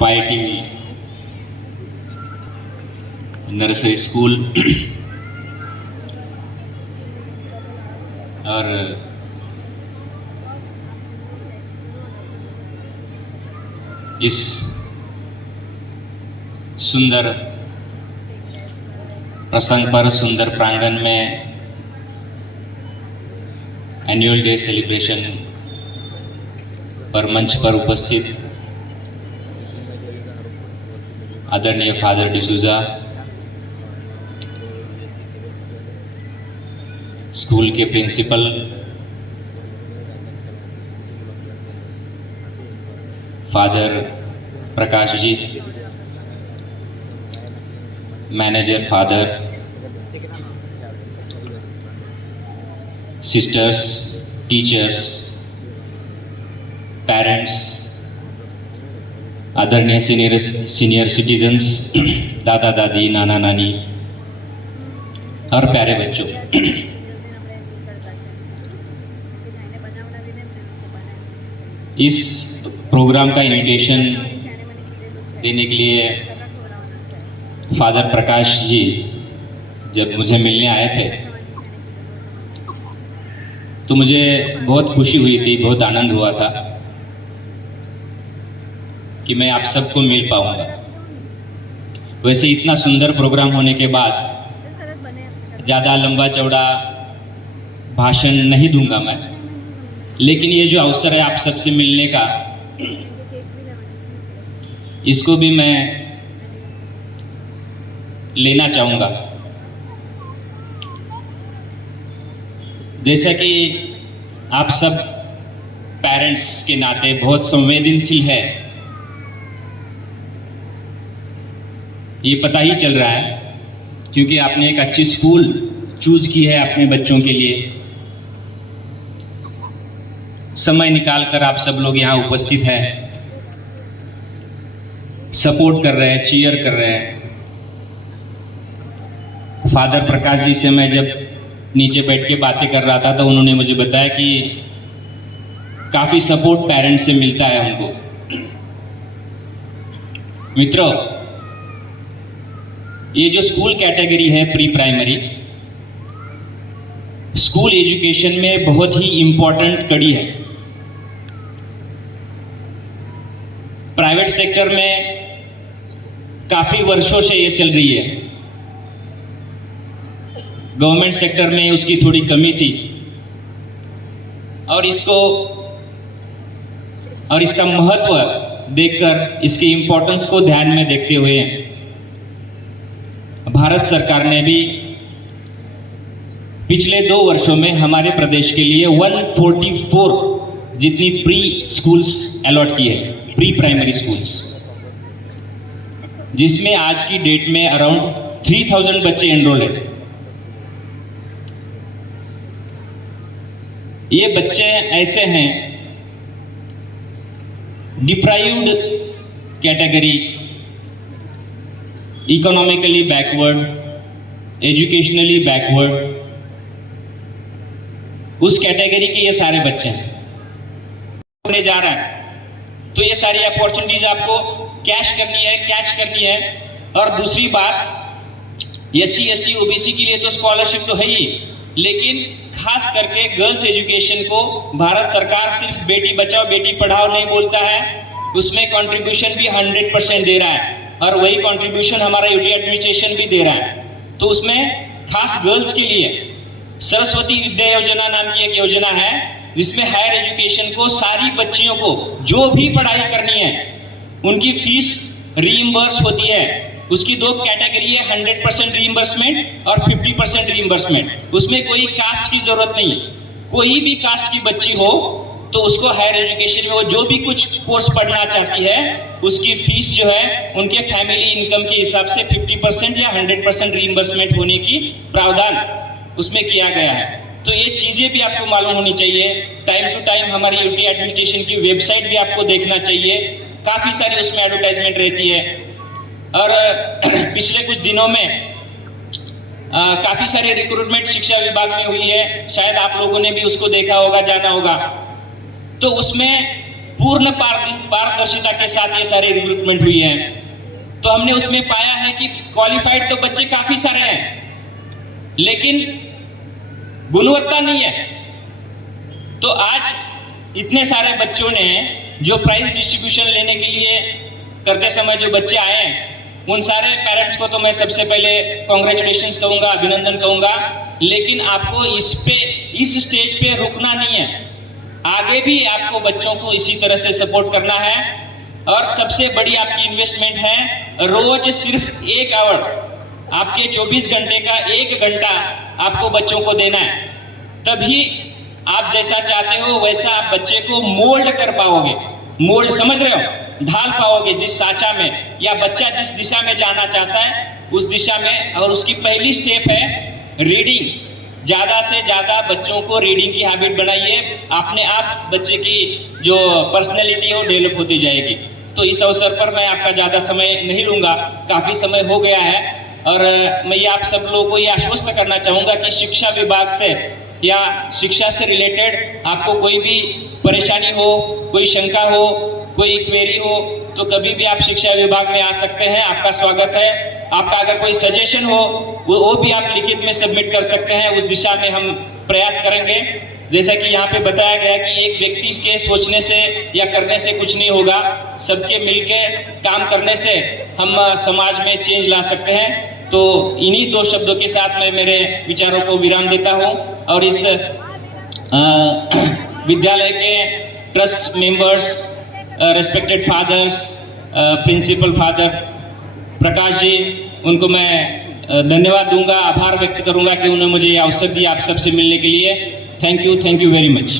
पाईटी nursery school और इस सुंदर प्रसंग पर, सुंदर प्रांगण में एनुअल डे सेलिब्रेशन पर मंच पर उपस्थित आदरणीय फादर डिसूजा, स्कूल के principal, father Prakash ji, manager father, sisters, teachers, parents, आदरणीय सीनियर सिटीजन्स, दादा दादी, नाना नानी और प्यारे बच्चों, इस प्रोग्राम का इनविटेशन देने के लिए फादर प्रकाश जी जब मुझे मिलने आए थे तो मुझे बहुत खुशी हुई थी, बहुत आनंद हुआ था कि मैं आप सबको मिल पाऊंगा। वैसे इतना सुंदर प्रोग्राम होने के बाद ज़्यादा लंबा चौड़ा भाषण नहीं दूंगा मैं, लेकिन ये जो अवसर है आप सबसे मिलने का, इसको भी मैं लेना चाहूँगा। जैसा कि आप सब पेरेंट्स के नाते बहुत संवेदनशील है, ये पता ही चल रहा है, क्योंकि आपने एक अच्छी स्कूल चूज की है अपने बच्चों के लिए। समय निकालकर आप सब लोग यहाँ उपस्थित हैं, सपोर्ट कर रहे हैं, चीयर कर रहे हैं। फादर प्रकाश जी से मैं जब नीचे बैठ के बातें कर रहा था तो उन्होंने मुझे बताया कि काफी सपोर्ट पेरेंट्स से मिलता है उनको। मित्रों, ये जो स्कूल कैटेगरी है प्री प्राइमरी, स्कूल एजुकेशन में बहुत ही इंपॉर्टेंट कड़ी है। प्राइवेट सेक्टर में काफी वर्षों से ये चल रही है, गवर्नमेंट सेक्टर में उसकी थोड़ी कमी थी, और इसका महत्व देखकर, इसके इंपॉर्टेंस को ध्यान में देखते हुए भारत सरकार ने भी पिछले 2 वर्षों में हमारे प्रदेश के लिए 144 जितनी प्री स्कूल्स अलॉट की है, प्री प्राइमरी स्कूल्स, जिसमें आज की डेट में अराउंड 3000 बच्चे एनरोल हैं। ये बच्चे ऐसे हैं deprived category, economically backward, educationally backward, उस कैटेगरी के ये सारे बच्चे हैं। होने जा रहा है तो ये सारी अपॉर्चुनिटीज आपको कैच करनी है। और दूसरी बात, SC ST OBC के लिए तो स्कॉलरशिप तो है ही, लेकिन खास करके गर्ल्स एजुकेशन को भारत सरकार सिर्फ बेटी बचाओ बेटी पढ़ाओ नहीं बोलता है, उसमें कंट्रीब्यूशन भी 100% दे रहा है, और वही कंट्रीब्यूशन हमारा यूटी एडमिनिस्ट्रेशन भी दे रहा है। तो उसमें खास गर्ल्स के लिए सरस्वती विद्या योजना नाम की एक योजना है, जिसमें हायर एजुकेशन को सारी बच्चियों को जो भी पढ़ाई करनी है उनकी फीस रीइंबर्स होती है। उसकी 2 कैटेगरी है, 100% रीइंबर्समेंट और 50% रीइंबर्समेंट। उसमें कोई कास्ट की जरूरत नहीं, कोई भी कास्ट की बच्ची हो तो उसको हायर एजुकेशन में वो जो भी कुछ कोर्स पढ़ना चाहती है उसकी फीस जो है उनके फैमिली इनकम के हिसाब से 50% या 100% रीइंबर्समेंट होने की प्रावधान उसमें किया गया है। तो ये चीजें भी आपको मालूम होनी चाहिए। टाइम टू टाइम हमारी यूटी एडमिनिस्ट्रेशन की वेबसाइट भी आपको देखना चाहिए, काफी सारी उसमें एडवर्टाइजमेंट रहती है। और पिछले कुछ दिनों में काफी सारी रिक्रूटमेंट शिक्षा विभाग में हुई है, शायद आप लोगों ने भी उसको देखा होगा, जाना होगा। तो उसमें पूर्ण पारदर्शिता के साथ ये सारे रिक्रूटमेंट हुई है। तो हमने उसमें पाया है कि क्वालिफाइड तो बच्चे काफी सारे हैं, लेकिन गुणवत्ता नहीं है। तो आज इतने सारे बच्चों ने जो प्राइज डिस्ट्रीब्यूशन लेने के लिए करते समय जो बच्चे आए हैं, उन सारे पेरेंट्स को तो मैं सबसे पहले कॉन्ग्रेचुलेशंस कहूंगा, अभिनंदन कहूंगा। लेकिन आपको इस स्टेज पे रुकना नहीं है, आगे भी आपको बच्चों को इसी तरह से सपोर्ट करना है। और सबसे बड़ी आपकी इन्वेस्टमेंट है, रोज सिर्फ 1 आवर, आपके 24 घंटे का 1 घंटा आपको बच्चों को देना है। तभी आप जैसा चाहते हो वैसा आप बच्चे को मोल्ड कर पाओगे। मोल्ड समझ रहे हो? ढाल पाओगे जिस साचा में, या बच्चा जिस दिशा में जाना चाहता है उस दिशा में। और उसकी पहली स्टेप है रीडिंग। ज्यादा से ज्यादा बच्चों को रीडिंग की हैबिट बनाइए, अपने आप बच्चे की जो पर्सनैलिटी है वो डेवलप होती जाएगी। तो इस अवसर पर मैं आपका ज्यादा समय नहीं लूंगा, काफी समय हो गया है। और मैं ये आप सब लोगों को ये आश्वस्त करना चाहूंगा कि शिक्षा विभाग से या शिक्षा से रिलेटेड आपको कोई भी परेशानी हो, कोई शंका हो, कोई क्वेरी हो, तो कभी भी आप शिक्षा विभाग में आ सकते हैं। आपका स्वागत है। आपका अगर कोई सजेशन हो वो भी आप लिखित में सबमिट कर सकते हैं। उस दिशा में हम प्रयास करेंगे। जैसा कि यहाँ पे बताया गया कि एक व्यक्ति के सोचने से या करने से कुछ नहीं होगा, सबके मिलके काम करने से हम समाज में चेंज ला सकते हैं। तो इन्हीं 2 शब्दों के साथ मैं मेरे विचारों को विराम देता हूँ और इस विद्यालय के trust members, respected fathers, principal father Prakash ji, उनको मैं धन्यवाद दूंगा, आभार व्यक्त करूंगा कि उन्होंने मुझे ये अवसर दिया आप सबसे मिलने के लिए। Thank you very much.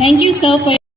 Thank you sir.